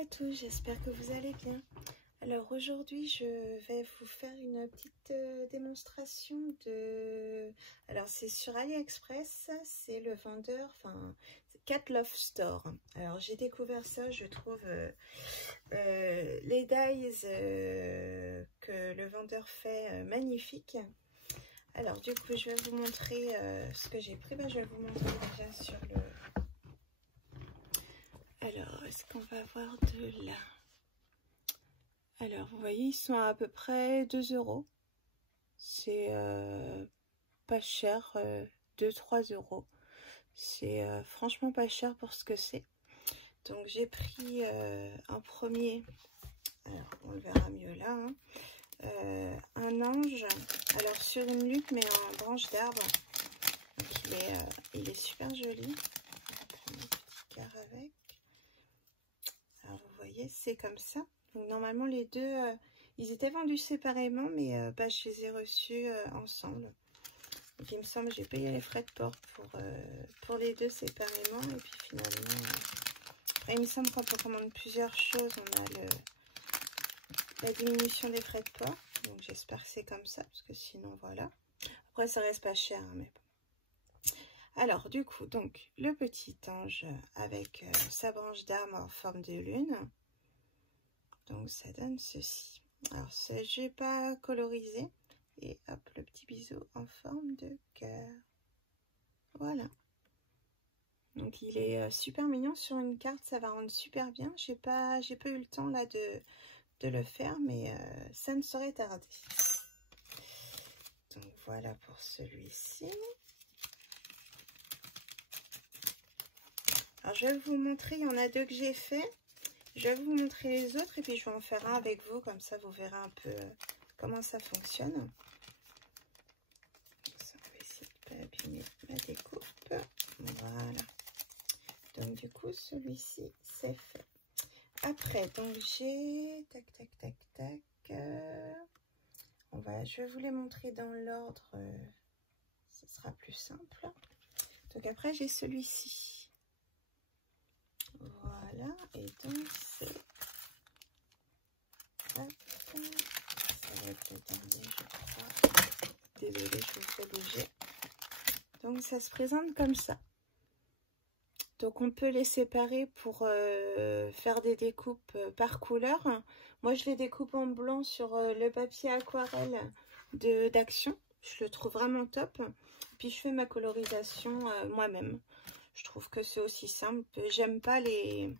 à tous, j'espère que vous allez bien. Alors aujourd'hui je vais vous faire une petite démonstration de... Alors c'est sur AliExpress, c'est le vendeur, enfin Cat Love Store. Alors j'ai découvert ça, je trouve les dies que le vendeur fait magnifiques. Alors du coup je vais vous montrer ce que j'ai pris. Je vais vous montrer déjà sur le... Alors est-ce qu'on va voir de là? Alors vous voyez, ils sont à peu près 2 €. C'est pas cher, 2-3 €. C'est franchement pas cher pour ce que c'est. Donc j'ai pris un premier, alors on le verra mieux là, hein. Un ange, alors sur une lupe mais en branche d'arbre. Il est super joli. On va prendre un petit quart avec. Alors vous voyez, c'est comme ça. Donc normalement les deux, ils étaient vendus séparément, mais je les ai reçus ensemble. Donc il me semble que j'ai payé les frais de port pour les deux séparément. Et puis finalement, après il me semble qu'on peut commander plusieurs choses, on a la diminution des frais de port. Donc j'espère que c'est comme ça, parce que sinon voilà. Après ça reste pas cher, hein, mais bon. Alors du coup, donc le petit ange avec sa branche d'arbre en forme de lune. Donc ça donne ceci. Alors je n'ai pas colorisé. Et hop, le petit bisou en forme de cœur. Voilà. Donc il est super mignon sur une carte, ça va rendre super bien. J'ai pas eu le temps là de le faire, mais ça ne saurait tarder. Donc voilà pour celui-ci. Alors je vais vous montrer, il y en a deux que j'ai fait. Je vais vous montrer les autres et puis je vais en faire un avec vous, comme ça vous verrez un peu comment ça fonctionne. Ça, on va essayer de ne pas abîmer ma découpe. Voilà. Donc du coup celui-ci c'est fait. Après donc j'ai tac. Je vais vous les montrer dans l'ordre, ce sera plus simple. Donc après j'ai celui-ci. Voilà, et donc c'est... Ça va être le dernier, je crois. Désolée, je vous fais bouger. Donc ça se présente comme ça. Donc on peut les séparer pour faire des découpes par couleur. Moi je les découpe en blanc sur le papier aquarelle d'Action. Je le trouve vraiment top. Puis je fais ma colorisation moi-même. Je trouve que c'est aussi simple. J'aime pas les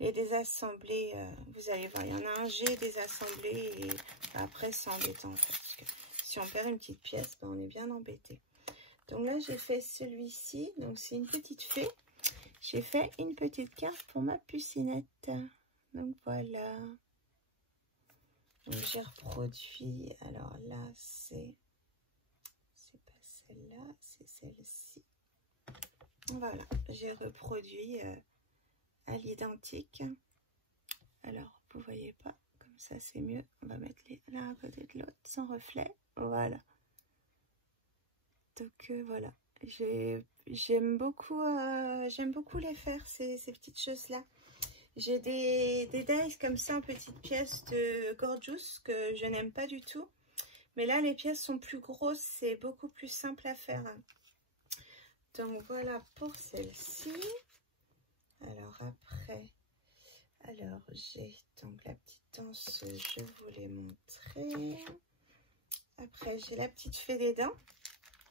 désassembler. Vous allez voir, il y en a un, j'ai désassemblé et après c'est embêtant. Parce que si on perd une petite pièce, on est bien embêté. Donc là j'ai fait celui-ci. Donc c'est une petite fée. J'ai fait une petite carte pour ma pucinette. Donc voilà. Donc j'ai reproduit. Alors là c'est pas celle-là, c'est celle-ci. Voilà, j'ai reproduit à l'identique. Alors, vous voyez pas, comme ça c'est mieux. On va mettre l'un à côté de l'autre sans reflet. Voilà. Donc voilà, j'aime beaucoup les faire, ces petites choses-là. J'ai des dies comme ça en petites pièces de Gorgeous que je n'aime pas du tout. Mais là, les pièces sont plus grosses, c'est beaucoup plus simple à faire. Donc voilà pour celle-ci. Alors après, j'ai donc la petite danseuse, je vous l'ai montré. Après j'ai la petite fée des dents.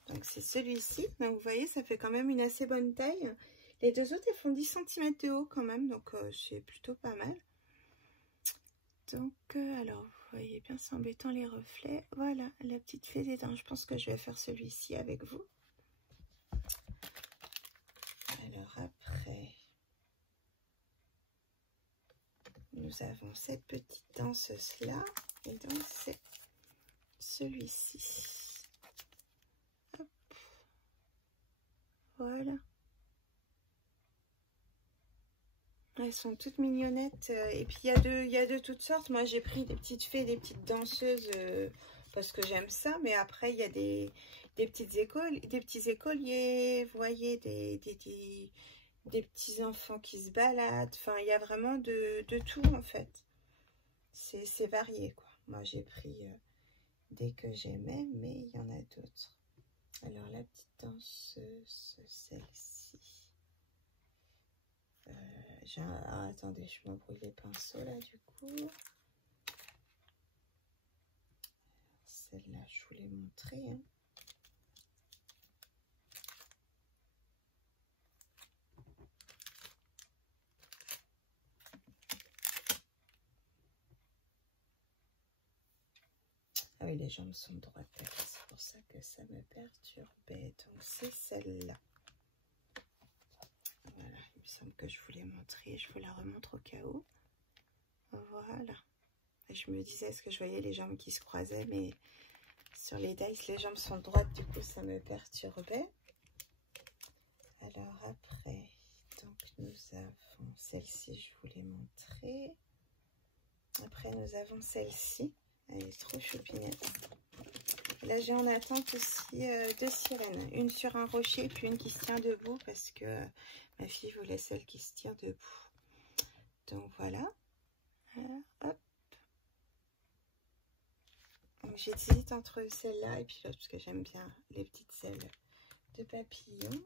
Donc c'est celui-ci. Donc vous voyez, ça fait quand même une assez bonne taille. Les deux autres, elles font 10 cm de haut quand même, donc c'est plutôt pas mal. Donc alors vous voyez bien, c'est embêtant les reflets. Voilà, la petite fée des dents. Je pense que je vais faire celui-ci avec vous. Alors après, nous avons cette petite danseuse là, et donc c'est celui-ci. Voilà. Elles sont toutes mignonnettes, et puis il y a de toutes sortes. Moi j'ai pris des petites fées, des petites danseuses parce que j'aime ça, mais après il y a des petits écoliers, vous voyez, des petits enfants qui se baladent. Enfin, il y a vraiment de tout en fait. C'est varié quoi. Moi j'ai pris des que j'aimais, mais il y en a d'autres. Alors la petite danseuse, celle-ci. Ah, attendez, je m'embrouille les pinceaux là du coup. Celle-là, je vous l'ai montré. Hein. Ah oui, les jambes sont droites, c'est pour ça que ça me perturbait. Donc c'est celle-là. Voilà, il me semble que je vous l'ai montré. Je vous la remontre au cas où. Voilà. Et je me disais, est-ce que je voyais les jambes qui se croisaient, mais sur les dice, les jambes sont droites, du coup ça me perturbait. Alors après, donc nous avons celle-ci, je vous l'ai montré. Après nous avons celle-ci. Elle est trop choupinette. Là, j'ai en attente aussi deux sirènes. Une sur un rocher, puis une qui se tient debout parce que ma fille voulait celle qui se tient debout. Donc voilà. Hop. J'hésite entre celle-là et puis l'autre parce que j'aime bien les petites selles de papillon.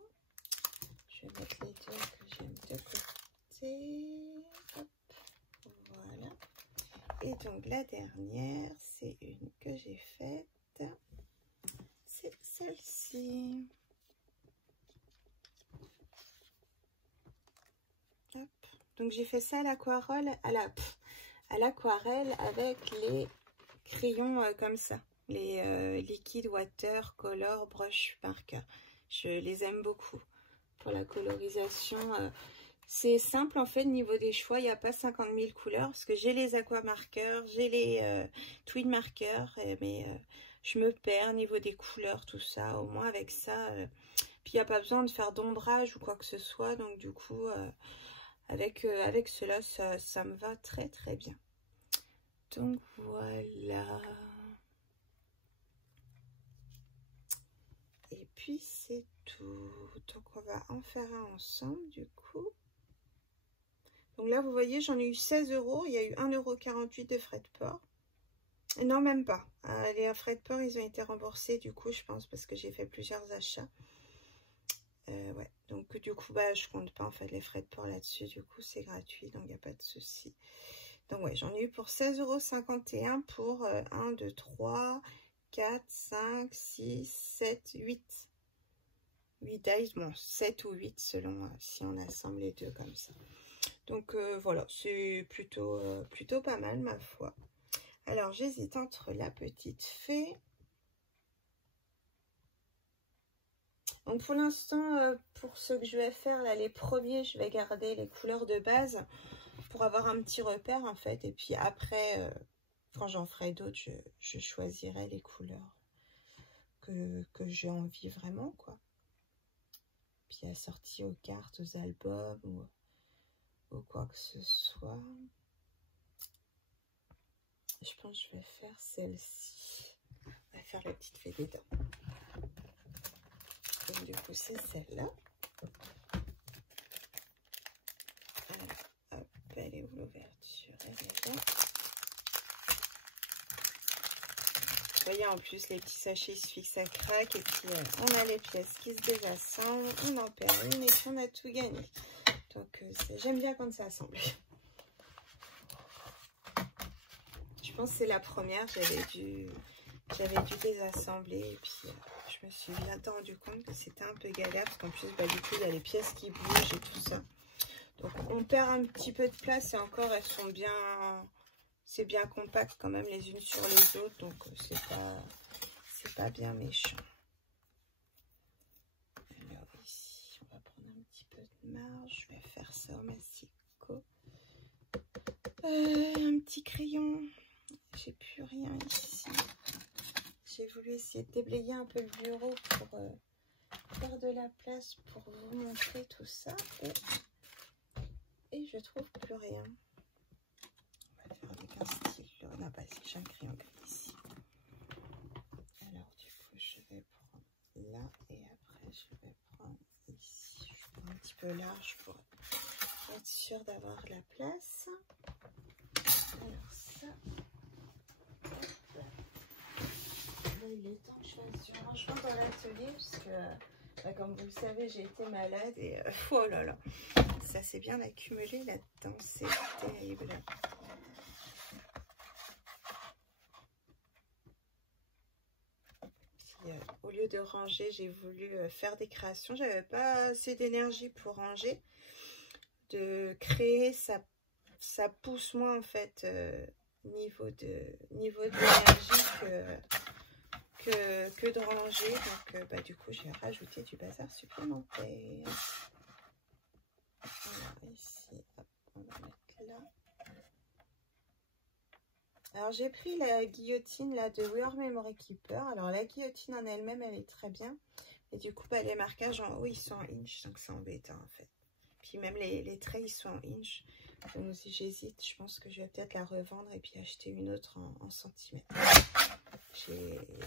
Je vais mettre les deux que j'aime de côté. Hop. Voilà. Et donc la dernière, c'est une que j'ai faite. C'est celle-ci. Donc j'ai fait ça à l'aquarelle, à l'aquarelle avec les crayons comme ça, les liquid water color brush marker. Je les aime beaucoup pour la colorisation. C'est simple en fait, niveau des choix, il n'y a pas 50 000 couleurs parce que j'ai les aqua marqueurs, j'ai les twin marqueurs, mais je me perds niveau des couleurs, tout ça. Au moins avec ça, puis il n'y a pas besoin de faire d'ombrage ou quoi que ce soit, donc du coup avec cela ça me va très très bien. Donc voilà, et puis c'est tout. Donc on va en faire un ensemble du coup. Donc là vous voyez, j'en ai eu 16 €. Il y a eu 1,48 € de frais de port. Non, même pas. Les frais de port ils ont été remboursés du coup, je pense, parce que j'ai fait plusieurs achats. Ouais, donc du coup bah je compte pas en fait les frais de port là-dessus, du coup c'est gratuit, donc il n'y a pas de souci. Donc ouais, j'en ai eu pour 16,51 € pour 1, 2, 3, 4, 5, 6, 7, 8 dice, bon 7 ou 8 selon si on assemble les deux comme ça. Donc voilà, c'est plutôt pas mal ma foi. Alors j'hésite entre la petite fée. Donc pour l'instant, pour ce que je vais faire là, les premiers, je vais garder les couleurs de base pour avoir un petit repère en fait. Et puis après, quand j'en ferai d'autres, je choisirai les couleurs que j'ai envie vraiment quoi. Puis assorties aux cartes, aux albums ou quoi que ce soit. Je pense que je vais faire celle-ci. On va faire la petite fée des dents. Donc du coup c'est celle-là. Alors, hop, elle est où l'ouverture? Elle est là. Vous voyez en plus les petits sachets, il suffit que ça craque et puis on a les pièces qui se désassemblent, on en perd une et puis on a tout gagné. Donc j'aime bien quand ça assemble. Je pense que c'est la première, j'avais dû désassembler et puis je me suis bien rendu compte que c'était un peu galère parce qu'en plus bah, du coup il y a les pièces qui bougent et tout ça. Donc on perd un petit peu de place et encore elles sont bien, c'est bien compact quand même les unes sur les autres, donc c'est pas bien méchant. Alors ici on va prendre un petit peu de marge, je vais faire ça au massicot. Un petit crayon, j'ai plus rien ici. J'ai voulu essayer de déblayer un peu le bureau pour faire de la place pour vous montrer tout ça et je trouve plus rien. On va le faire avec un stylo. Non, pas ici, j'ai un crayon gris ici. Alors du coup je vais prendre là et après je vais prendre ici. Je prends un petit peu peu large pour être sûr d'avoir la place. Alors ça, là, il est temps que je fasse du rangement dans l'atelier parce que, bah, comme vous le savez, j'ai été malade et oh là là, ça s'est bien accumulé là-dedans, c'est terrible. Puis, au lieu de ranger, j'ai voulu faire des créations. J'avais pas assez d'énergie pour ranger. De créer, ça pousse moins en fait niveau de l'énergie que de ranger. Donc bah, du coup j'ai rajouté du bazar supplémentaire. Alors ici, hop, on va mettre là. Alors j'ai pris la guillotine là de We Are Memory Keeper. Alors la guillotine en elle-même elle est très bien. Et du coup bah, les marquages en haut ils sont en inch, donc c'est embêtant en fait. Puis même les traits ils sont en inch. Donc si j'hésite, je pense que je vais peut-être la revendre et puis acheter une autre en centimètres.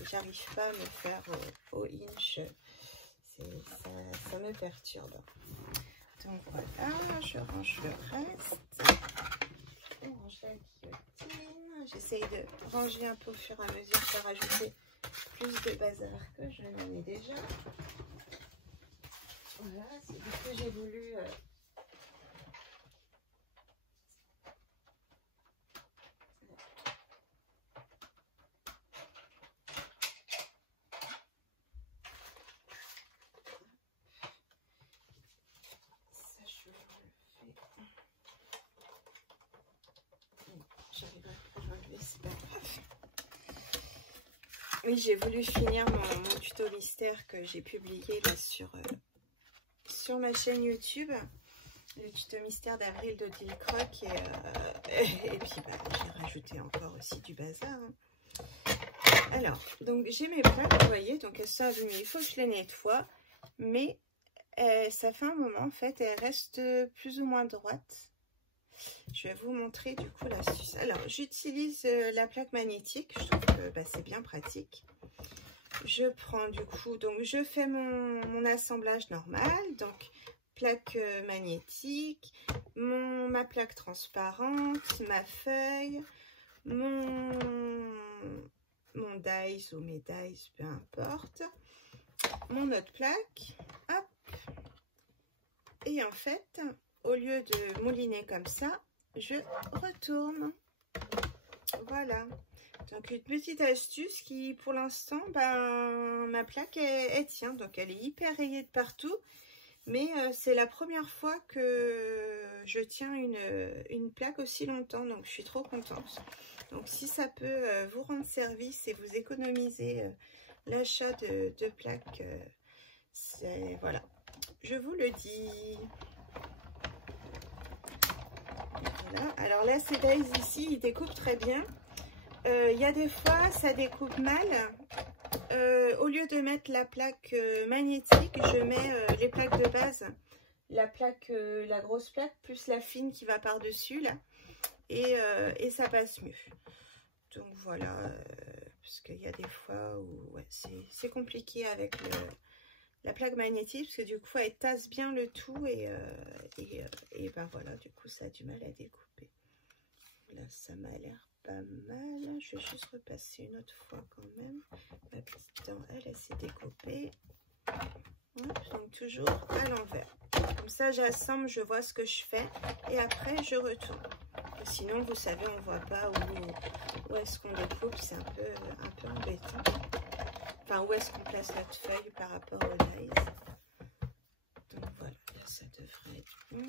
J'arrive pas à me faire au inch. Ça me perturbe. Donc voilà, je range le reste. On range la guillotine. J'essaye de ranger un peu au fur et à mesure pour rajouter plus de bazar que je n'en ai déjà. Voilà, c'est du coup j'ai voulu oui, j'ai voulu finir mon tuto mystère que j'ai publié là sur ma chaîne YouTube. Le tuto mystère d'avril de Dilcroc. Et puis bah, j'ai rajouté encore aussi du bazar. Hein. Alors, donc j'ai mes plaques, vous voyez, donc elles sont abîmées. Il faut que je les nettoie. Mais ça fait un moment, en fait, elles restent plus ou moins droites. Je vais vous montrer du coup l'astuce. Alors, j'utilise la plaque magnétique. Je trouve que bah, c'est bien pratique. Je prends du coup, donc je fais mon assemblage normal. Donc, plaque magnétique, ma plaque transparente, ma feuille, mon dies ou mes dies, peu importe. Mon autre plaque. Hop. Et en fait, au lieu de mouliner comme ça, je retourne. Voilà. Donc une petite astuce qui pour l'instant, ben, ma plaque elle tient. Donc elle est hyper rayée de partout. Mais c'est la première fois que je tiens une plaque aussi longtemps. Donc je suis trop contente. Donc si ça peut vous rendre service et vous économiser l'achat de plaques, voilà. Je vous le dis. Voilà. Alors là, ces dies ici, ils découpent très bien. Il y a des fois, ça découpe mal. Au lieu de mettre la plaque magnétique, je mets les plaques de base. La plaque, la grosse plaque, plus la fine qui va par-dessus, là. Et ça passe mieux. Donc voilà, parce qu'il y a des fois où ouais, c'est compliqué avec la plaque magnétique, parce que du coup, elle tasse bien le tout et ben voilà, du coup, ça a du mal à découper. Là, ça m'a l'air pas mal. Je vais juste repasser une autre fois quand même. Ma petite dent, elle s'est découpée. Donc toujours à l'envers. Comme ça, j'assemble, je vois ce que je fais et après, je retourne. Sinon, vous savez, on voit pas où est-ce qu'on découpe. C'est un peu embêtant. Enfin, où est-ce qu'on place notre feuille par rapport au dies. Donc voilà, là, ça devrait être bon.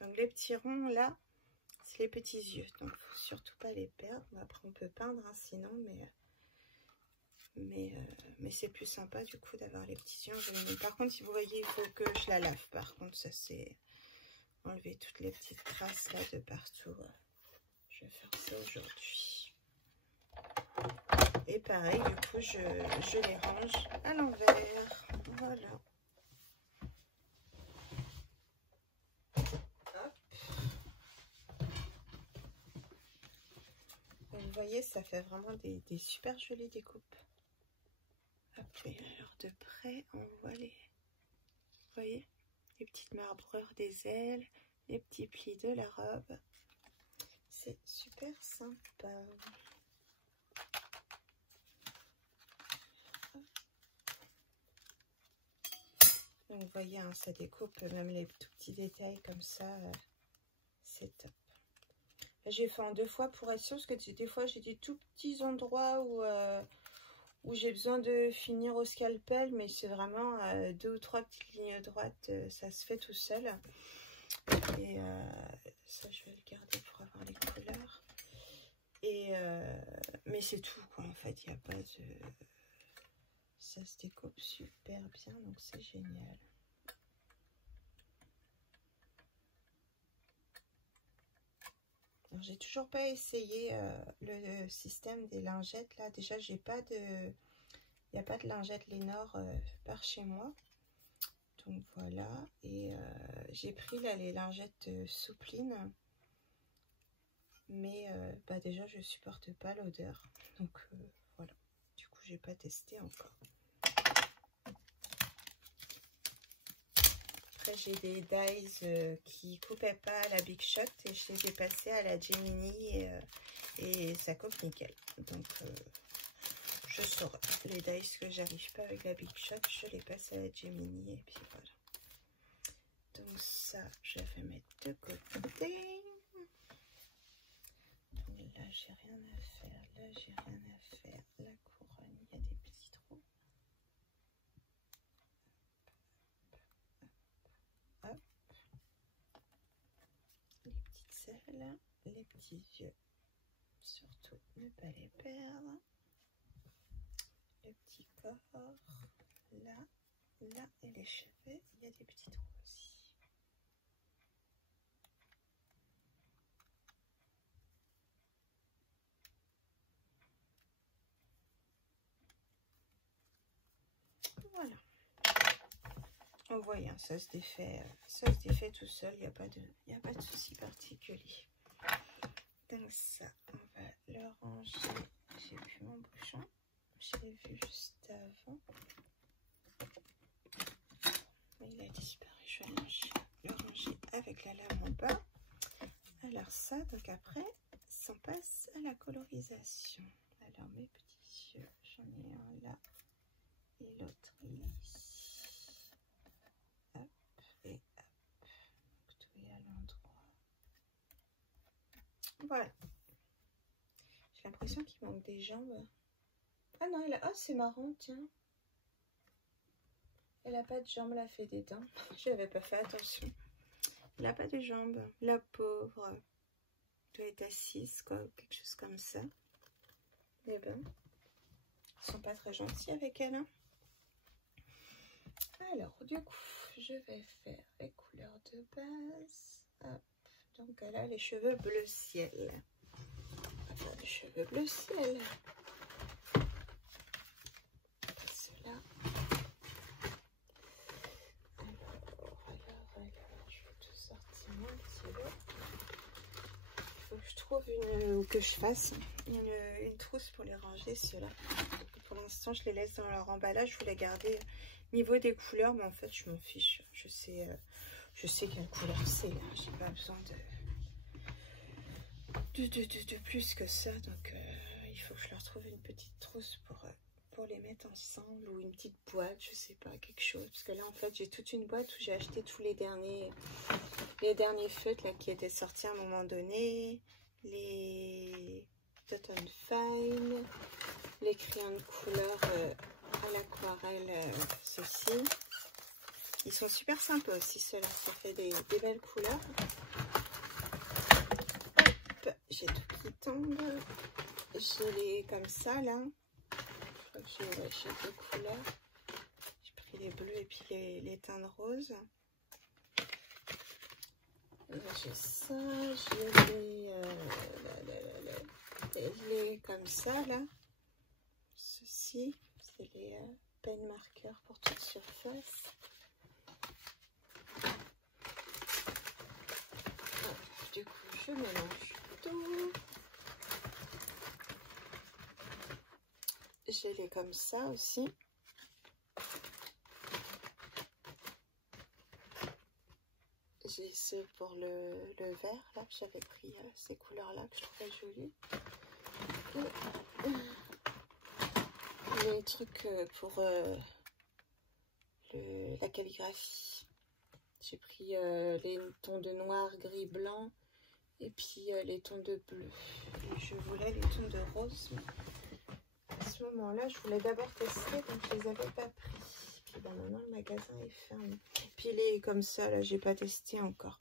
Donc les petits ronds là, c'est les petits yeux, donc faut surtout pas les perdre. Après on peut peindre hein, sinon, mais c'est plus sympa du coup d'avoir les petits yeux. Par contre, si vous voyez, il faut que je la lave. Par contre, ça c'est enlever toutes les petites traces là de partout. Je vais faire ça aujourd'hui. Et pareil, du coup, je les range à l'envers. Voilà. Vous voyez, ça fait vraiment des super jolies découpes. Et alors de près, on voit les, vous voyez, les petites marbrures des ailes, les petits plis de la robe. C'est super sympa. Donc vous voyez, hein, ça découpe même les tout petits détails comme ça. C'est top. J'ai fait en 2 fois pour être sûre, parce que des fois j'ai des tout petits endroits où j'ai besoin de finir au scalpel, mais c'est vraiment 2 ou 3 petites lignes droites, ça se fait tout seul. Et ça, je vais le garder pour avoir les couleurs. Et mais c'est tout, quoi, en fait, il n'y a pas de... Ça se découpe super bien, donc c'est génial. J'ai toujours pas essayé le système des lingettes là. Déjà, j'ai pas de, il n'y a pas de lingettes Lénore par chez moi. Donc voilà. Et j'ai pris là les lingettes Soupline, mais bah déjà je supporte pas l'odeur. Donc voilà. Du coup, j'ai pas testé encore. Après, j'ai des dies qui coupaient pas à la Big Shot et je les ai passés à la Gemini et ça coupe nickel. Donc, je saurai. Les dies que j'arrive pas avec la Big Shot, je les passe à la Gemini et puis voilà. Donc ça, je vais mettre de côté. Donc là, j'ai rien à faire. Là, j'ai rien à faire. La couronne, il y a des petits trous. Hop. Les petites selles, les petits yeux, surtout ne pas les perdre. Le petit corps, là, là, et les cheveux, il y a des petits trous aussi. Voilà. On voit, hein, ça se défait tout seul, il n'y a pas de souci particulier. Donc ça, on va le ranger. J'ai plus mon bouchon, je l'ai vu juste avant. Mais il a disparu, je vais le ranger avec la lame en bas. Alors ça, donc après, on passe à la colorisation. Alors mes petits yeux, j'en ai un là et l'autre il est ici. Hop et hop. Donc tout est à l'endroit. Voilà. J'ai l'impression qu'il manque des jambes. Ah non, elle a... Oh, c'est marrant, tiens. Elle a pas de jambes, elle a fait des dents. Je n'avais pas fait attention. Elle n'a pas de jambes. La pauvre. Elle doit être assise, quoi, ou quelque chose comme ça. Eh ben, ils sont pas très gentils avec elle, hein. Alors, du coup, je vais faire les couleurs de base. Hop. Donc, elle a les cheveux bleu ciel. Enfin, les cheveux bleu ciel. Cela. Alors, je vais tout sortir un petit peu. Il faut que je trouve ou que je fasse une trousse pour les ranger, ceux-là. Pour l'instant, je les laisse dans leur emballage. Je voulais garder niveau des couleurs, mais en fait, je m'en fiche. Je sais quelle couleur c'est. J'ai pas besoin de plus que ça. Donc, il faut que je leur trouve une petite trousse pour les mettre ensemble, ou une petite boîte, je sais pas, quelque chose. Parce que là, en fait, j'ai toute une boîte où j'ai acheté tous les derniers feutres là, qui étaient sortis à un moment donné. Les Totten Fine, les crayons de couleur à l'aquarelle, ceux-ci. Ils sont super sympas aussi, ceux-là. Ça fait des belles couleurs. Hop, j'ai tout qui tombe. J'ai les comme ça, là. Je crois que j'ai 2 couleurs. J'ai pris les bleus et puis les teintes roses. J'ai ça, j'ai les comme ça, là. Ceci, c'est les pen marqueurs pour toute surface. Du coup, je mélange tout. J'ai les comme ça aussi. j'ai ceux pour le vert, là, j'avais pris ces couleurs-là que je trouvais jolies. Les trucs pour la calligraphie. J'ai pris les tons de noir, gris, blanc et puis les tons de bleu. Et je voulais les tons de rose, mais à ce moment-là, je voulais d'abord tester, donc je les avais pas pris. Puis ben, maintenant, le magasin est fermé. Puis les comme ça, là, j'ai pas testé encore.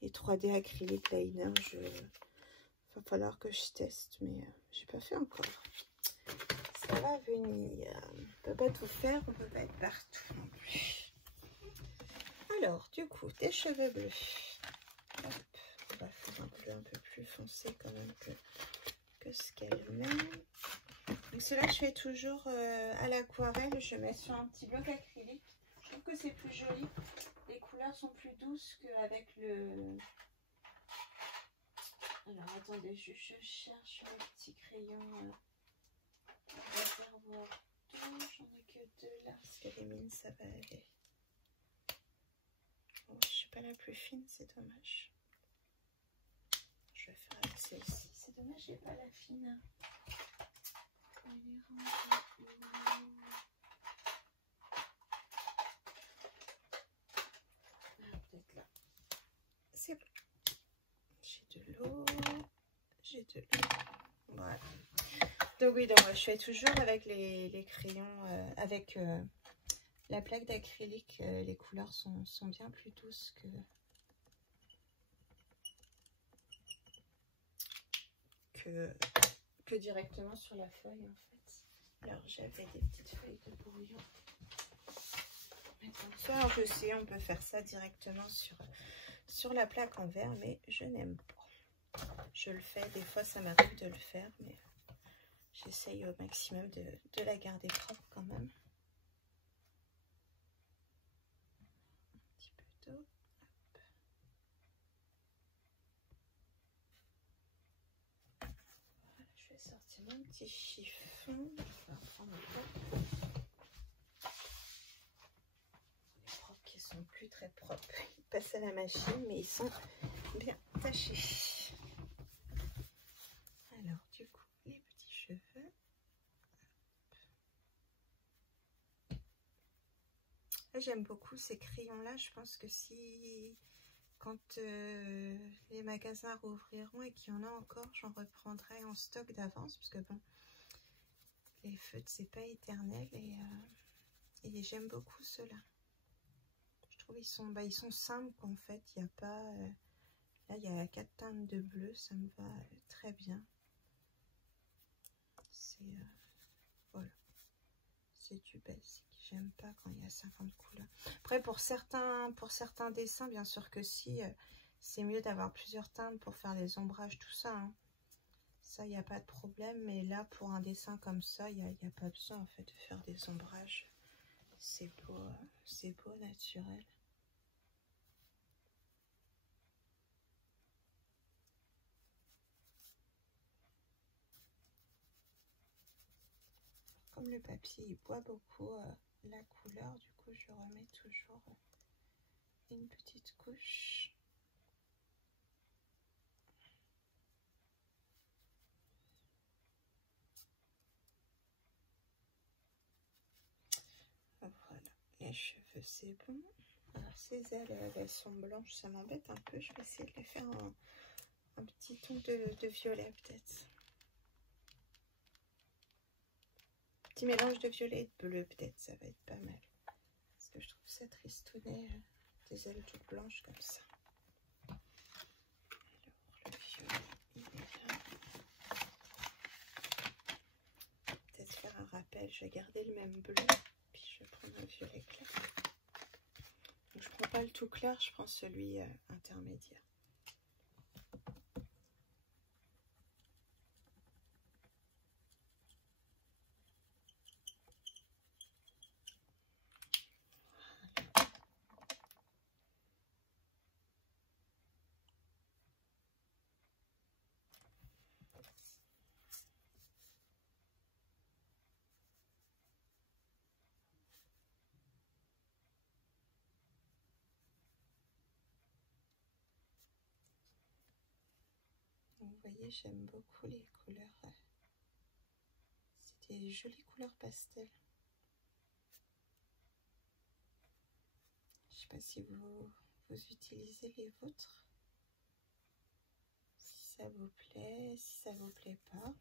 Les 3D acrylique liner, va falloir que je teste, mais j'ai pas fait encore. Ça va venir. On peut pas tout faire, on peut pas être partout non plus. Alors, du coup, des cheveux bleus. Hop, on va faire un bleu un peu plus foncé quand même que ce qu'elle met. Donc cela, je fais toujours à l'aquarelle. Je mets sur un petit bloc acrylique. Je trouve que c'est plus joli. Les couleurs sont plus douces qu'avec le... Alors, attendez, je cherche mes petits crayons. Réservoir d'eau. J'en ai que 2 là. Parce que les mines, ça va aller. Bon, je suis pas la plus fine, c'est dommage. Je vais faire avec celle-ci. C'est dommage, j'ai pas la fine. Peut-être là. C'est bon. J'ai de l'eau. J'ai de l'eau. Voilà. Donc oui, donc je fais toujours avec les crayons, avec la plaque d'acrylique. Les couleurs sont bien plus douces que directement sur la feuille en fait. Alors j'avais des petites feuilles de brouillon. Ça, alors je sais, on peut faire ça directement sur la plaque en verre, mais je n'aime pas. Je le fais, des fois ça m'arrive de le faire, mais j'essaye au maximum de la garder propre quand même. Un petit peu d'eau. Voilà, je vais sortir mon petit chiffon. Je vais reprendre les propres qui sont plus très propres. Ils passent à la machine, mais ils sont bien tachés. Alors, du coup, les petits cheveux. J'aime beaucoup ces crayons-là. Je pense que si, quand les magasins rouvriront et qu'il y en a encore, j'en reprendrai en stock d'avance. Parce que bon, les feutres, c'est pas éternel. Et j'aime beaucoup ceux-là. Je trouve ils sont simples en fait. Il n'y a pas... là, il y a 4 teintes de bleu. Ça me va très bien. C'est... voilà. C'est du basique. J'aime pas quand il y a 50 couleurs. Après, pour certains dessins, bien sûr que si, c'est mieux d'avoir plusieurs teintes pour faire les ombrages, tout ça. Hein. Ça, il n'y a pas de problème. Mais là, pour un dessin comme ça, il n'y a pas besoin en fait de faire des ombrages. C'est beau naturel. Comme le papier, il boit beaucoup la couleur, du coup, je remets toujours une petite couche. Voilà, les cheveux, c'est bon. Alors, ces ailes, elles sont blanches, ça m'embête un peu. Je vais essayer de les faire en un petit ton de violet, peut-être. Petit mélange de violet et de bleu, peut-être, ça va être pas mal. Parce que je trouve ça tristounet, des ailes toutes blanches comme ça. Alors, le violet, il est là. Peut-être faire un rappel, je vais garder le même bleu, puis je vais prendre un violet clair. Donc, je prends pas le tout clair, je prends celui intermédiaire. voyez, j'aime beaucoup les couleurs. C'est des jolies couleurs pastel. Je sais pas si vous utilisez les vôtres. Si ça vous plaît, si ça vous plaît pas.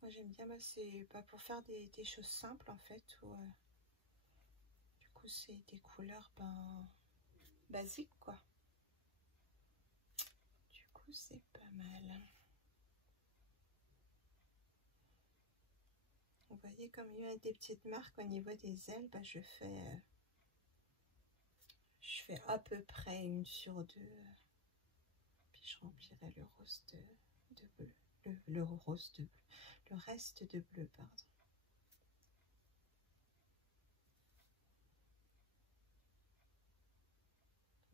Moi j'aime bien, c'est pas pour faire des choses simples en fait, où du coup c'est des couleurs basiques quoi. Du coup c'est pas mal. Vous voyez, comme il y a des petites marques au niveau des ailes, je fais à peu près 1 sur 2. Puis je remplirai le rose de bleu. Le rose de bleu. Le reste de bleu, pardon.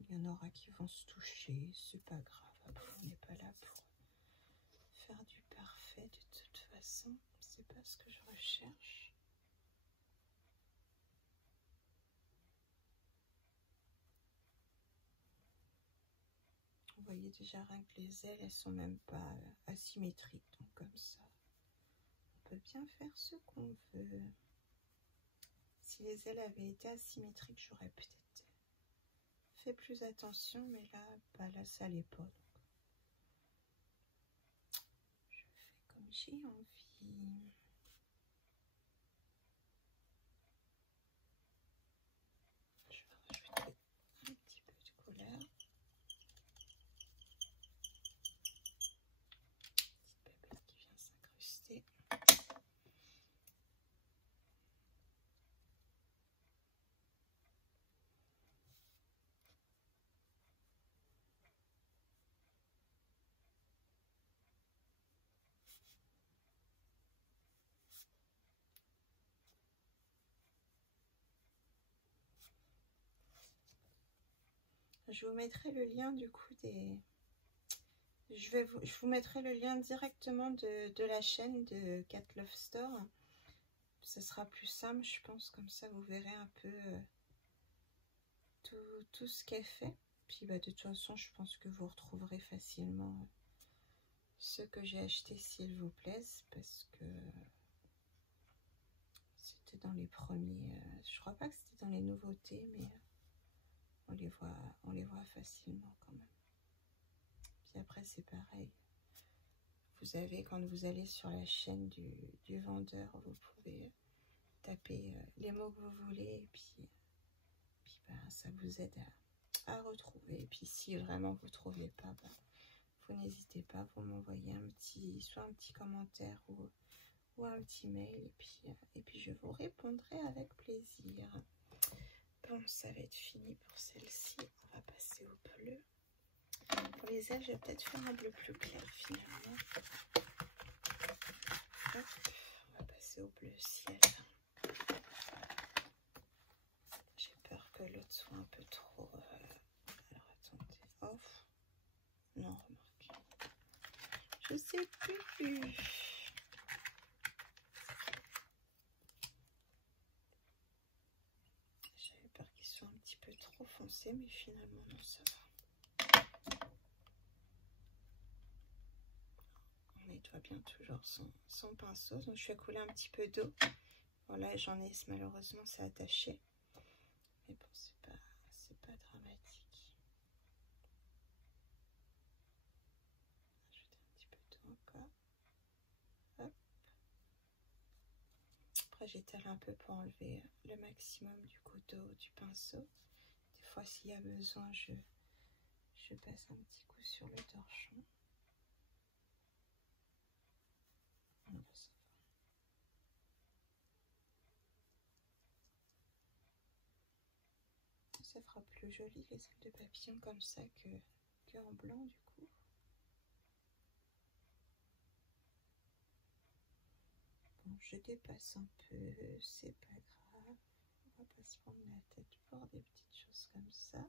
Il y en aura qui vont se toucher, c'est pas grave. Après, on n'est pas là pour faire du parfait de toute façon. C'est pas ce que je recherche. Vous voyez déjà rien que les ailes, elles sont même pas asymétriques. Donc comme ça, on peut bien faire ce qu'on veut. Si les ailes avaient été asymétriques, j'aurais peut-être fait plus attention, mais là ça l'est pas. Donc je fais comme j'ai envie. Je vais rajouter un petit peu de couleur. Petite pépette qui vient s'incruster. Je vous mettrai le lien du coup des... Je vous mettrai le lien directement de la chaîne de Cat Love Store. Ce sera plus simple, je pense, comme ça vous verrez un peu tout ce qu'elle fait. Puis de toute façon, je pense que vous retrouverez facilement ceux que j'ai achetés s'ils vous plaisent, parce que c'était dans les premiers. Je crois pas que c'était dans les nouveautés, mais on les voit facilement quand même. Puis après, c'est pareil. Vous avez, quand vous allez sur la chaîne du vendeur, vous pouvez taper les mots que vous voulez, et puis ça vous aide à retrouver. Et puis si vraiment vous ne trouvez pas, vous n'hésitez pas, vous m'envoyez soit un petit commentaire ou un petit mail, et puis je vous répondrai avec plaisir. Bon, ça va être fini pour celle-ci. On va passer au bleu. Pour les ailes, je vais peut-être faire un bleu plus clair finalement. Hop, on va passer au bleu ciel. J'ai peur que l'autre soit un peu trop... Alors attendez. Oh. Non, remarquez. Je sais plus. J'avais peur qu'il soit un petit peu trop foncé, mais finalement non, ça va. On nettoie bien toujours son pinceau. Donc je vais couler un petit peu d'eau. Voilà, j'en ai malheureusement, c'est attaché. Mais bon, c'est pas dramatique. Ajouter un petit peu d'eau encore. Hop. Après, j'étale un peu pour enlever le maximum du coup d'eau du pinceau. Des fois, s'il y a besoin, je passe un petit coup sur le torchon. Voilà, ça va. Ça fera plus joli les ailes de papillon comme ça que en blanc du coup. Bon, je dépasse un peu, c'est pas grave. On va pas se prendre la tête pour des petites choses comme ça.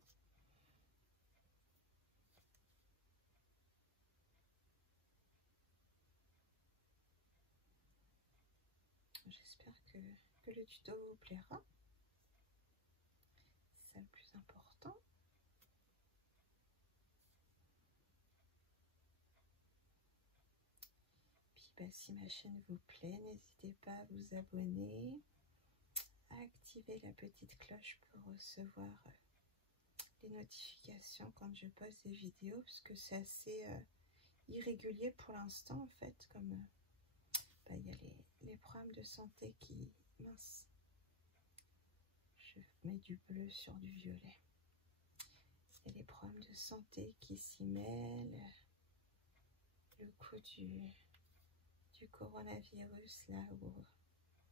J'espère que le tuto vous plaira. C'est ça le plus important. Puis bah, si ma chaîne vous plaît, n'hésitez pas à vous abonner, à activer la petite cloche pour recevoir les notifications quand je poste des vidéos, parce que c'est assez irrégulier pour l'instant en fait, comme bah, y a les problèmes de santé qui... Mince, je mets du bleu sur du violet. Il y a les problèmes de santé qui s'y mêlent, le coup du coronavirus, là où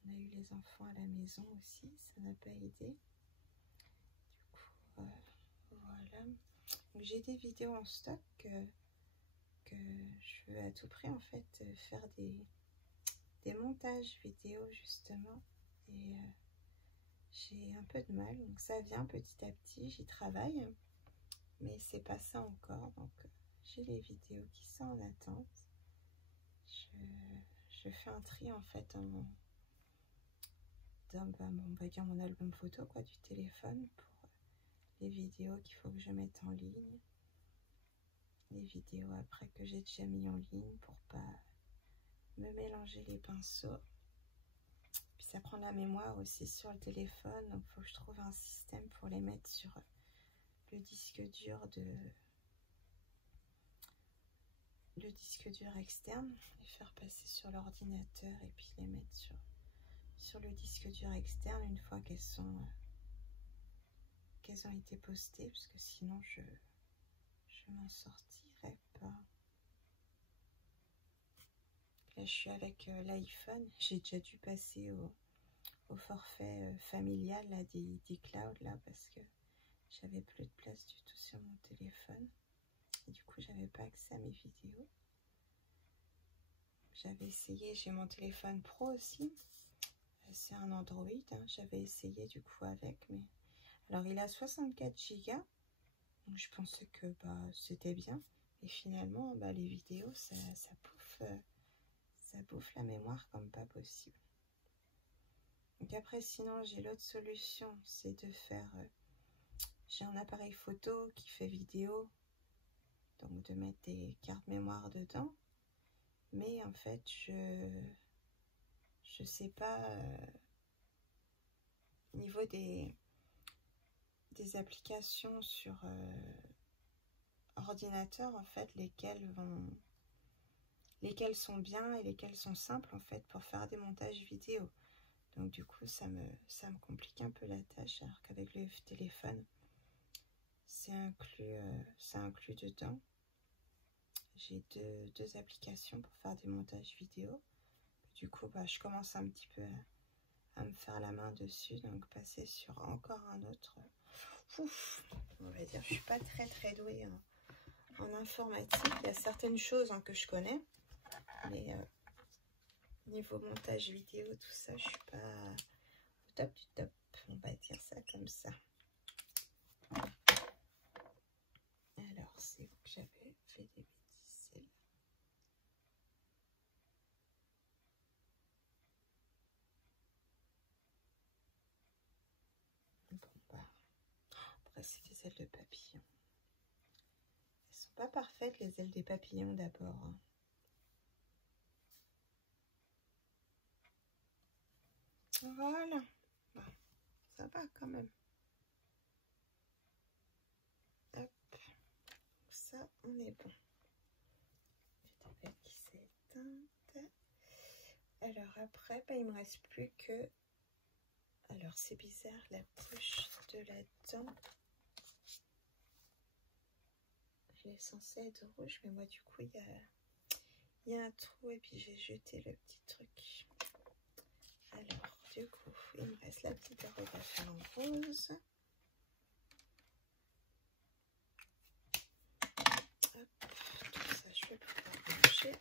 on a eu les enfants à la maison aussi, ça n'a pas aidé. Du coup, voilà. J'ai des vidéos en stock que je veux à tout prix en fait faire des montages vidéo justement, et j'ai un peu de mal, donc ça vient petit à petit, j'y travaille, mais c'est pas ça encore, donc j'ai les vidéos qui sont en attente. Je fais un tri en fait dans bah, on va dire mon album photo quoi, du téléphone, pour les vidéos qu'il faut que je mette en ligne, les vidéos après que j'ai déjà mis en ligne pour pas me mélanger les pinceaux. Puis ça prend la mémoire aussi sur le téléphone, donc il faut que je trouve un système pour les mettre sur le disque dur externe, les faire passer sur l'ordinateur et puis les mettre sur le disque dur externe une fois qu'elles ont été postées, parce que sinon je m'en sortirai pas. Là je suis avec l'iPhone, j'ai déjà dû passer au forfait familial là, d'iCloud là, parce que j'avais plus de place du tout sur mon téléphone et du coup j'avais pas accès à mes vidéos. J'avais essayé, j'ai mon téléphone pro aussi, c'est un Android, hein. J'avais essayé du coup avec, mais alors il a 64 Go, donc je pensais que bah, c'était bien, et finalement bah, les vidéos ça bouffe la mémoire comme pas possible. Donc après sinon j'ai l'autre solution, c'est de faire, j'ai un appareil photo qui fait vidéo, donc de mettre des cartes mémoire dedans, mais en fait je sais pas au niveau des applications sur ordinateur en fait, lesquelles sont bien et lesquelles sont simples en fait pour faire des montages vidéo. Donc du coup ça me complique un peu la tâche, alors qu'avec le téléphone c'est inclus dedans. J'ai deux applications pour faire des montages vidéo. Du coup bah, je commence un petit peu à me faire la main dessus, donc passer sur encore un autre. Ouf, on va dire, je suis pas très douée en informatique. Il y a certaines choses hein, que je connais, mais niveau montage vidéo, tout ça, je suis pas au top du top. On va dire ça comme ça. Alors, c'est où que j'avais fait des bêtises, c'est là. Bon, bah, après, c'est des ailes de papillon. Elles sont pas parfaites, les ailes des papillons, d'abord. Hein. Voilà. Bon, ça va quand même. Hop. Ça, on est bon. J'ai des qui s'est éteinte. Alors après, bah, il me reste plus que... Alors c'est bizarre, la poche de la dent. Elle est censée être rouge, mais moi du coup il y a un trou et puis j'ai jeté le petit truc. Alors du coup il me reste la petite robe à faire en rose. Hop, tout ça je vais pouvoir ranger.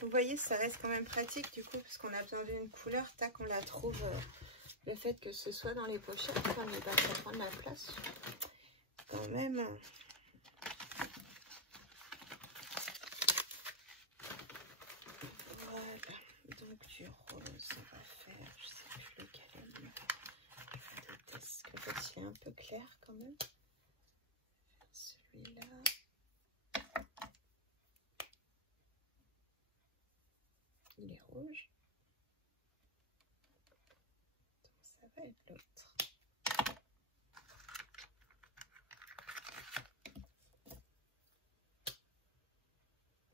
Vous voyez, ça reste quand même pratique du coup, parce qu'on a besoin d'une couleur, tac, on la trouve. Le fait que ce soit dans les pochettes, ça ne va pas prendre la place. Quand même. du rose, on va faire, je sais plus lequel est le mieux. Je déteste que l'autre il est un peu clair quand même. Celui-là. Il est rouge. Donc ça va être l'autre.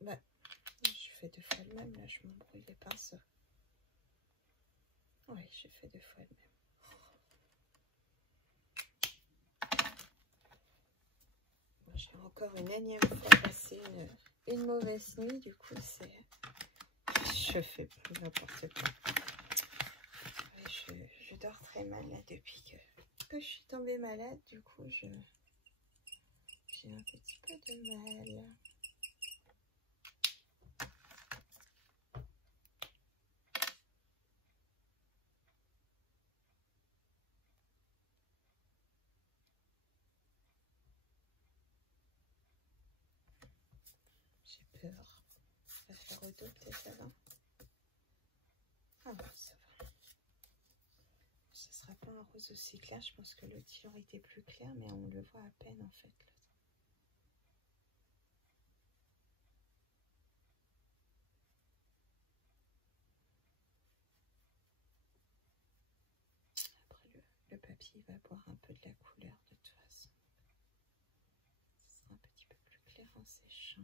Bah, je fais 2 fois le même, là je m'embrouille les pinceaux. Oui, j'ai fait 2 fois le même. J'ai encore une énième fois passé une mauvaise nuit, du coup c'est... Je fais plus n'importe quoi. Ouais, je dors très mal là depuis que je suis tombée malade, du coup j'ai un petit peu de mal. J'ai peur. Je vais faire au dos, peut-être ça va. Ah bon, ça va. Ce sera pas un rose aussi clair, je pense que l'autre il aurait été plus clair, mais on le voit à peine en fait. Après le papier va boire un peu de la couleur de toute façon. Ce sera un petit peu plus clair en séchant.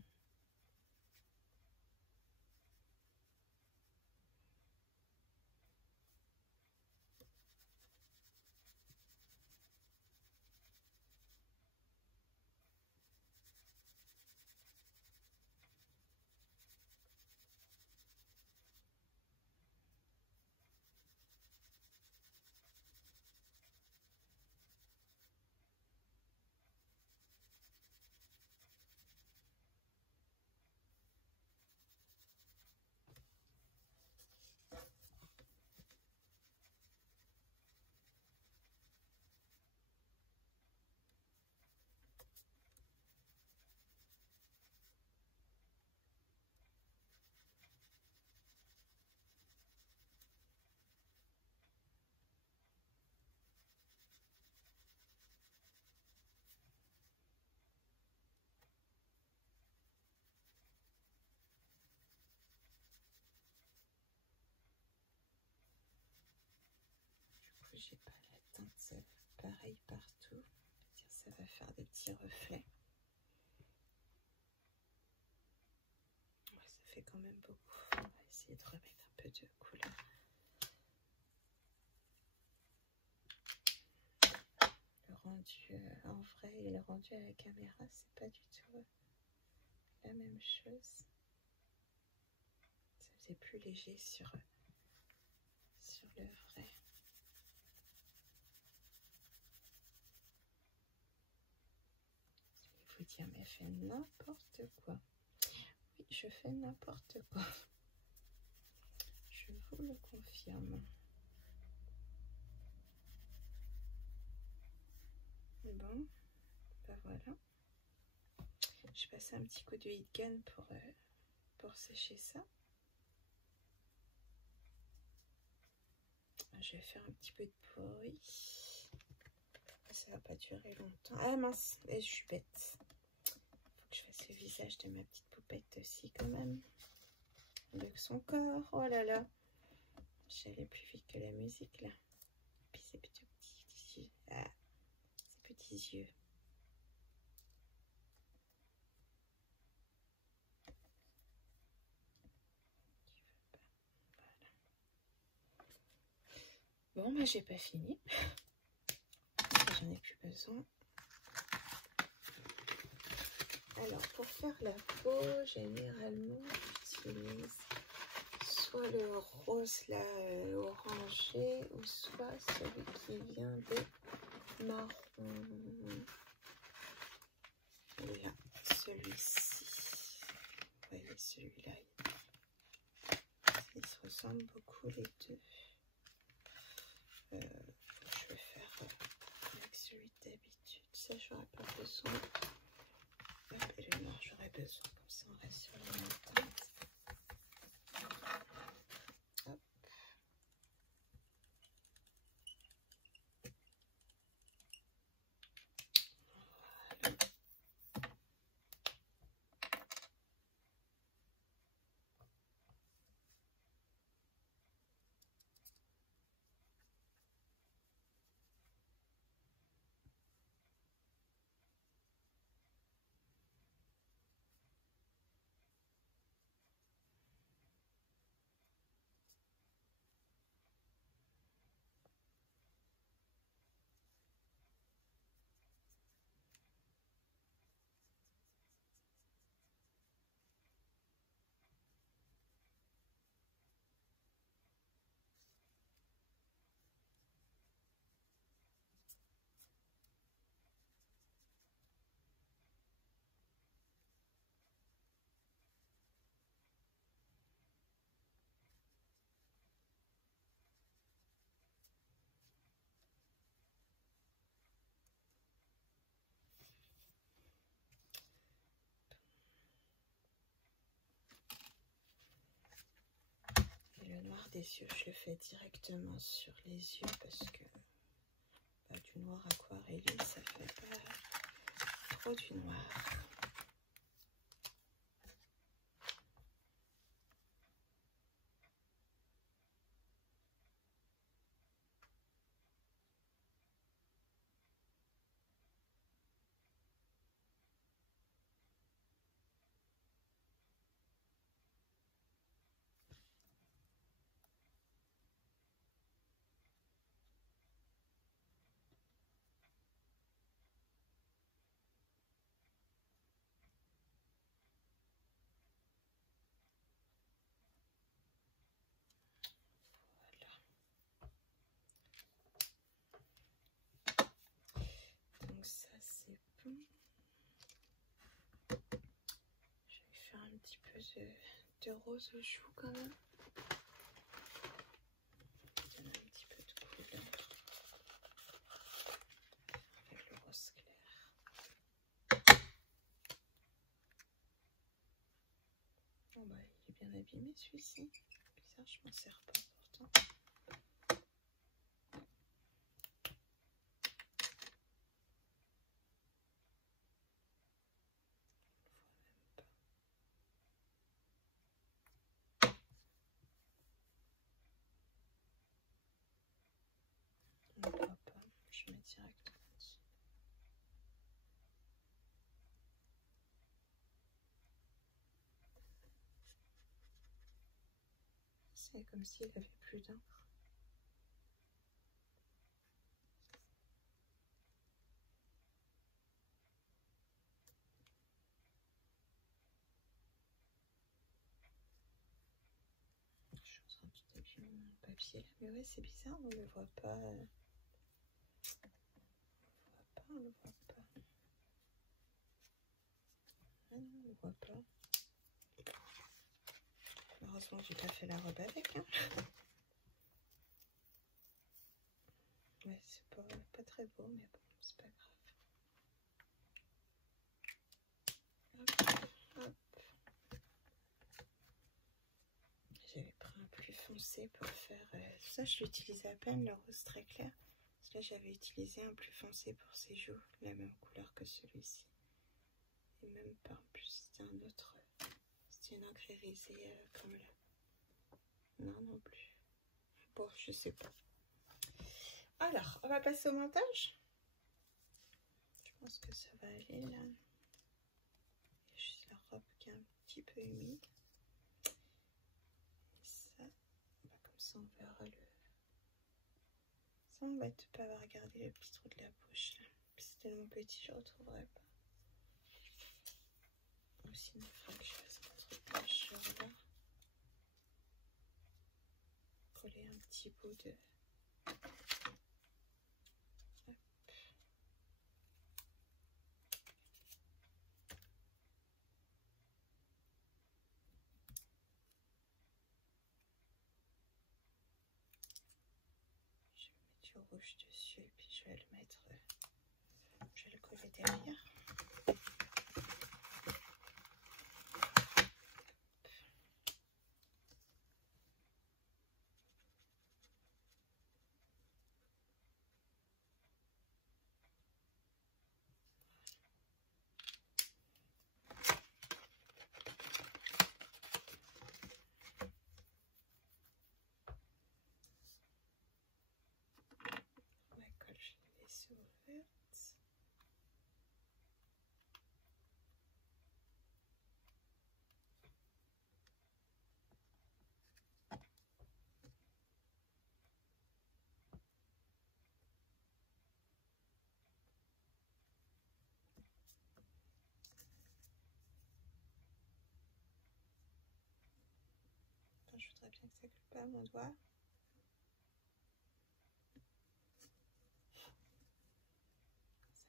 J'ai pas la teinte pareil partout. Ça va faire des petits reflets. Ouais, ça fait quand même beaucoup. On va essayer de remettre un peu de couleur. Le rendu en vrai et le rendu à la caméra, c'est pas du tout la même chose. Ça faisait plus léger sur le vrai. Je vais vous dire, mais elle fait n'importe quoi. Oui, je fais n'importe quoi. Je vous le confirme. Bon, ben voilà. Je passe un petit coup de heat gun pour sécher ça. Je vais faire un petit peu de bruit. Ça va pas durer longtemps. Ah mince, et je suis bête. Faut que je fasse le visage de ma petite poupette aussi quand même. De son corps. Oh là là. J'allais plus vite que la musique là. Puis ces petits yeux. Ah, ces petits yeux. Bon, bah j'ai pas fini. J'en ai plus besoin. Alors, pour faire la peau, généralement, j'utilise soit le rose là, orangé, ou soit celui qui vient de marron. Là, celui-ci. Vous voyez, celui-là, ils se ressemblent beaucoup les deux. Je vais faire avec celui d'habitude. Ça, j'aurais pas besoin. Et le noir, j'aurais besoin. Comme ça, on reste sur le même temps. Hop. des yeux, je le fais directement sur les yeux parce que du noir aquarellé, ça fait pas trop du noir. Donc ça c'est bon. Je vais faire un petit peu de rose aux joues quand même. Donner un petit peu de couleur avec le rose clair. Oh bah il est bien abîmé celui-ci. Bizarre, je m'en sers pas pourtant. On ne voit pas, je mets directement dessus. C'est comme s'il avait plus d'encre. Je suis en train de tout abîmer mon papier. Mais ouais, c'est bizarre, on ne le voit pas. On le voit pas, on le voit pas. Ah non, on le voit pas. Heureusement que j'ai pas fait la robe avec. Hein. Ouais, c'est pas très beau, mais bon, c'est pas grave. Hop, hop. J'avais pris un plus foncé pour faire... ça, je l'utilisais à peine, le rose très clair. Parce que là, j'avais utilisé un plus foncé pour ses joues, la même couleur que celui-ci. Et même pas, en plus, c'était un autre... C'était une encre irisée comme là. Non, non plus. Bon, je sais pas. Alors, on va passer au montage. Je pense que ça va aller là. Juste la robe qui est un petit peu humide. Et ça, bah, comme ça on verra le... Ça m'embête de ne pas avoir regardé le petit trou de la bouche là. C'est tellement petit, je ne retrouverai pas. Ou sinon, il faudra que je fasse un truc de cheveux là. Coller un petit bout de... Hop. Je vais mettre du rouge dessus et puis je vais le mettre... je vais le coller derrière. La colle, je l'ai laissée ouverte. Attends, je voudrais bien que ça colle pas à mon doigt.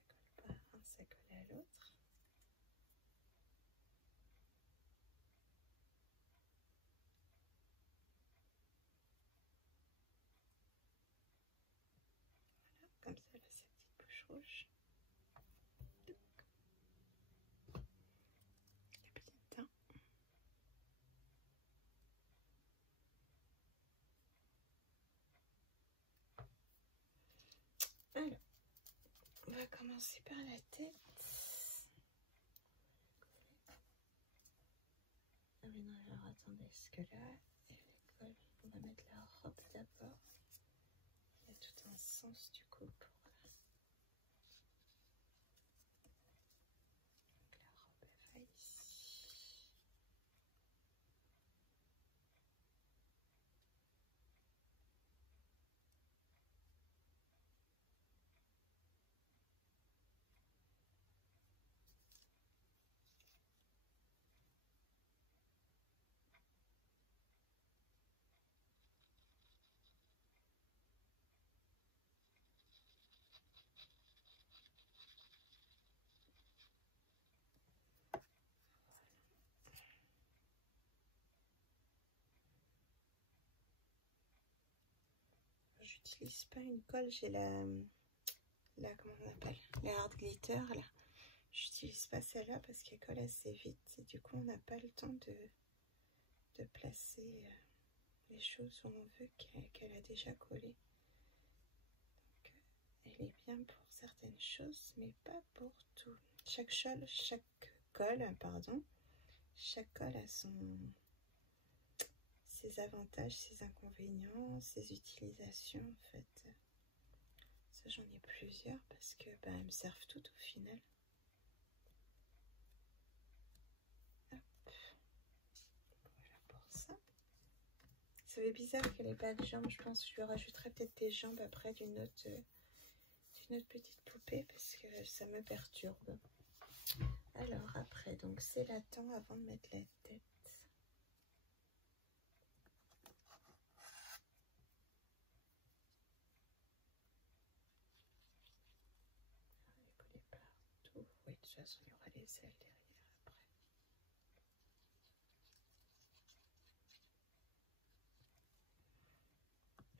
Ça colle pas, ça colle à l'autre. Comme ça, là, sa petite bouche rouge. Le petit teint. commencer par la tête. Ah mais non, alors attendez, parce que là, l'école, on va mettre la robe d'abord. Il y a tout un sens du coup pour que la robe elle va ici. J'utilise pas une colle, j'ai la comment on appelle, la hard glitter là. J'utilise pas celle-là parce qu'elle colle assez vite et du coup on n'a pas le temps de placer les choses où on veut qu'elle a déjà collé. Donc elle est bien pour certaines choses mais pas pour tout. Chaque colle, pardon, chaque colle a ses avantages, ses inconvénients, ses utilisations en fait. Ça j'en ai plusieurs parce que elles me servent toutes au final. Hop. Voilà pour ça. Ça fait bizarre qu'elle n'ait pas de jambes. Je pense que je lui rajouterai peut-être des jambes après d'une autre petite poupée parce que ça me perturbe. Alors après, donc c'est l'attend avant de mettre la tête. Les boulets partout. Oui, de toute façon, il y aura les ailes derrière après.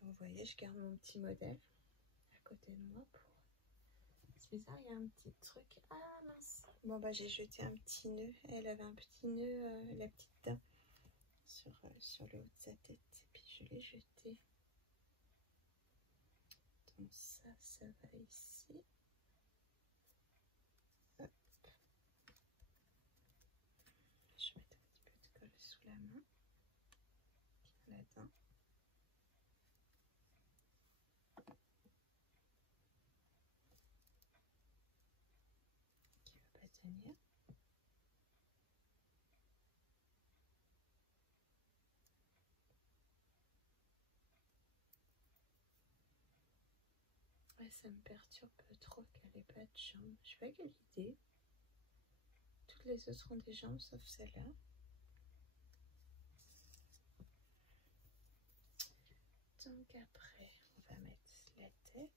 Donc, vous voyez, je garde mon petit modèle à côté de moi pour... C'est bizarre, il y a un petit truc. Ah mince. Bon bah j'ai jeté un petit nœud. Elle avait un petit nœud, la petite dent, sur le haut de sa tête. Et puis je l'ai jeté. Donc ça va ici. Hop. Je vais mettre un petit peu de colle sous la main. La dent. Qui va pas tenir. Ouais, ça me perturbe trop qu'elle n'ait pas de jambes. Je sais pas quelle idée. Toutes les autres ont des jambes sauf celle-là. Donc après, on va mettre la tête.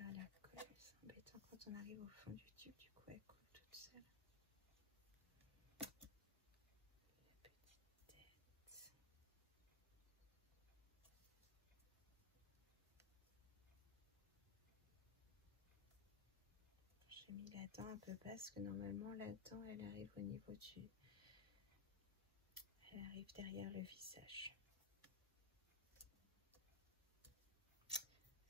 Ah, la colle, c'est embêtant quand on arrive au fond du tube, du coup elle coule toute seule. La petite tête. J'ai mis la dent un peu basse parce que normalement la dent elle arrive au niveau du... Elle arrive derrière le visage.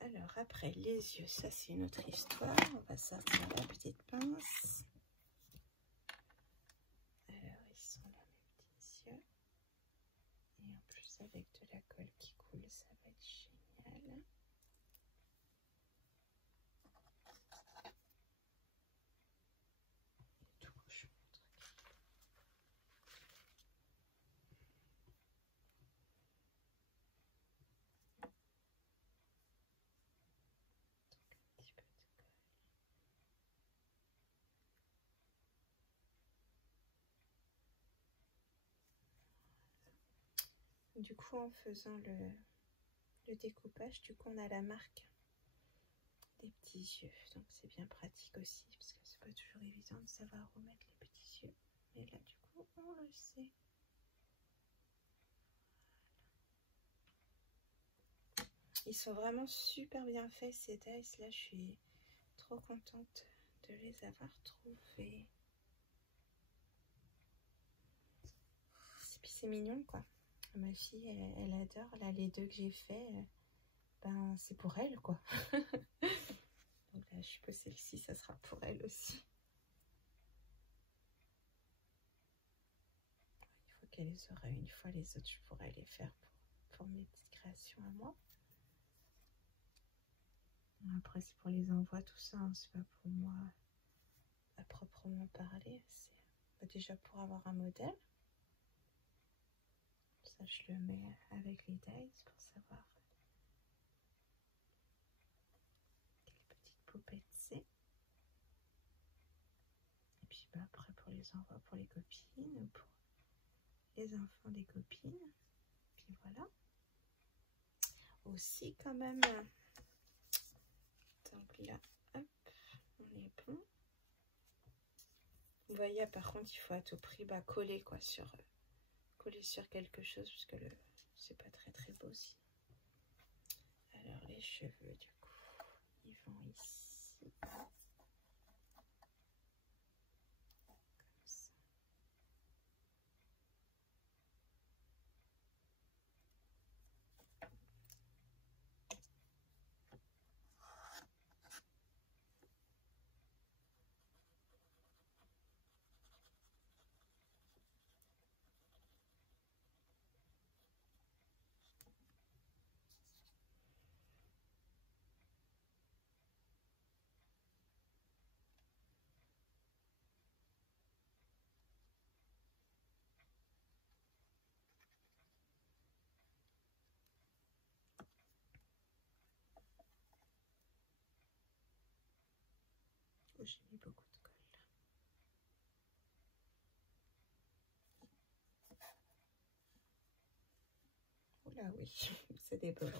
Alors après les yeux, ça c'est une autre histoire. On va sortir la petite pince. Alors ils sont là mes petits yeux. Et en plus avec de la colle qui coule, ça va être génial. Et tout, je vous montre. Donc un petit peu de colle. Du coup, en faisant le découpage, du coup, on a la marque des petits yeux. Donc, c'est bien pratique aussi, parce que c'est pas toujours évident de savoir où mettre les petits yeux. Mais là, du coup, on le sait. Voilà. Ils sont vraiment super bien faits, ces dice. Là, je suis trop contente de les avoir trouvés. Et puis, c'est mignon, quoi. Ma fille, elle adore. Là, les deux que j'ai fait, ben, c'est pour elle, quoi. Donc là, je suppose que celle-ci, ça sera pour elle aussi. Il faut qu'elle les aura une fois. Les autres, je pourrais les faire pour mes petites créations à moi. Après, c'est pour les envois, tout ça. Hein, c'est pas pour moi à proprement parler. C'est déjà pour avoir un modèle. Ça, je le mets avec les dies pour savoir quelle petite poupette c'est. Et puis bah, après, pour les envois pour les copines ou pour les enfants des copines. Puis voilà. Aussi, quand même. Donc là, hop, on est bon. Vous voyez, par contre, il faut à tout prix coller quoi coller sur quelque chose parce que c'est pas très beau aussi. Alors les cheveux, du coup, ils vont ici. Comme ça. Oh, j'ai mis beaucoup de colle. Oula oui, c'est des bolos.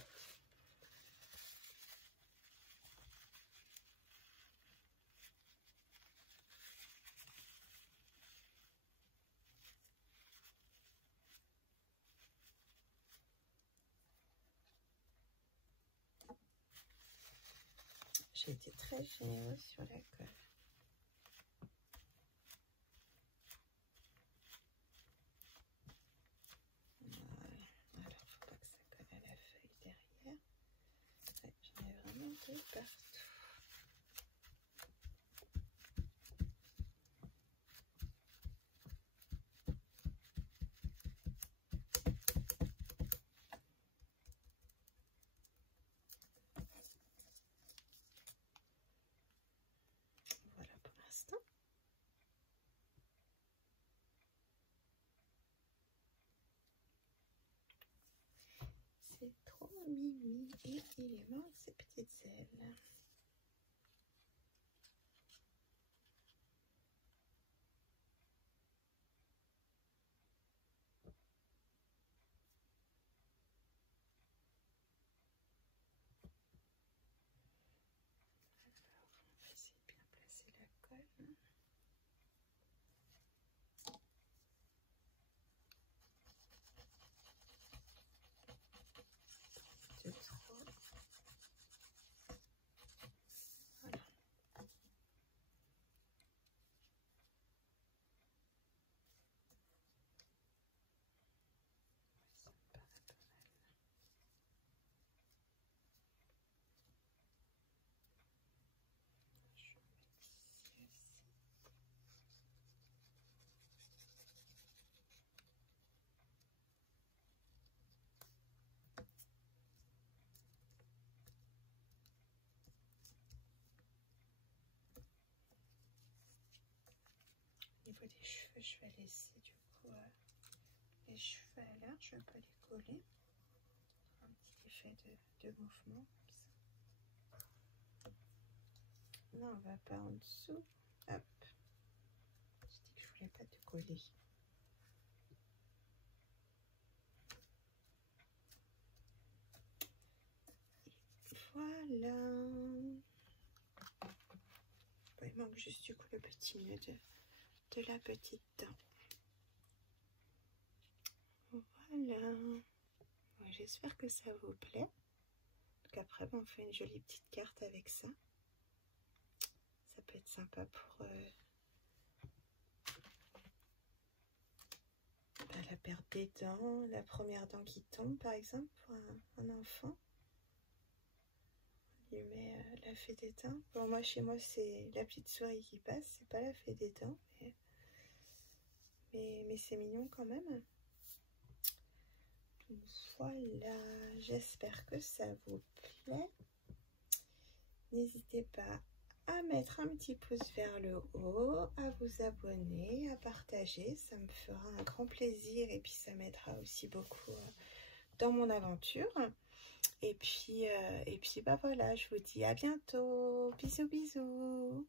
J'ai été très généreuse sur la colle. Voilà. Alors, faut pas que ça colle à la feuille derrière. Ouais, j'en ai vraiment de partout. Voilà pour l'instant. C'est trop mimi et il lui manque ses petites ailes. Alors, on va essayer de bien placer la colle. De trop. Voilà. Ça me paraît pas mal. Je vais en mettre ici aussi. Au niveau des cheveux, je vais laisser du coup les cheveux à l'air, je ne vais pas les coller. Un petit effet de mouvement comme ça. Là, on va pas en dessous. Hop. Je dis que je voulais pas te coller. Voilà. Bon, il manque juste du coup le petit nœud de la petite dent. Voilà. Ouais, j'espère que ça vous plaît. Donc après, on fait une jolie petite carte avec ça. Ça peut être sympa pour la perte des dents, la première dent qui tombe par exemple pour un enfant. On lui met la fée des dents. Bon, moi chez moi c'est la petite souris qui passe, c'est pas la fée des dents, mais c'est mignon quand même. Voilà, j'espère que ça vous plaît. N'hésitez pas à mettre un petit pouce vers le haut, à vous abonner, à partager, ça me fera un grand plaisir et puis ça m'aidera aussi beaucoup dans mon aventure. Et puis bah voilà, je vous dis à bientôt. Bisous bisous.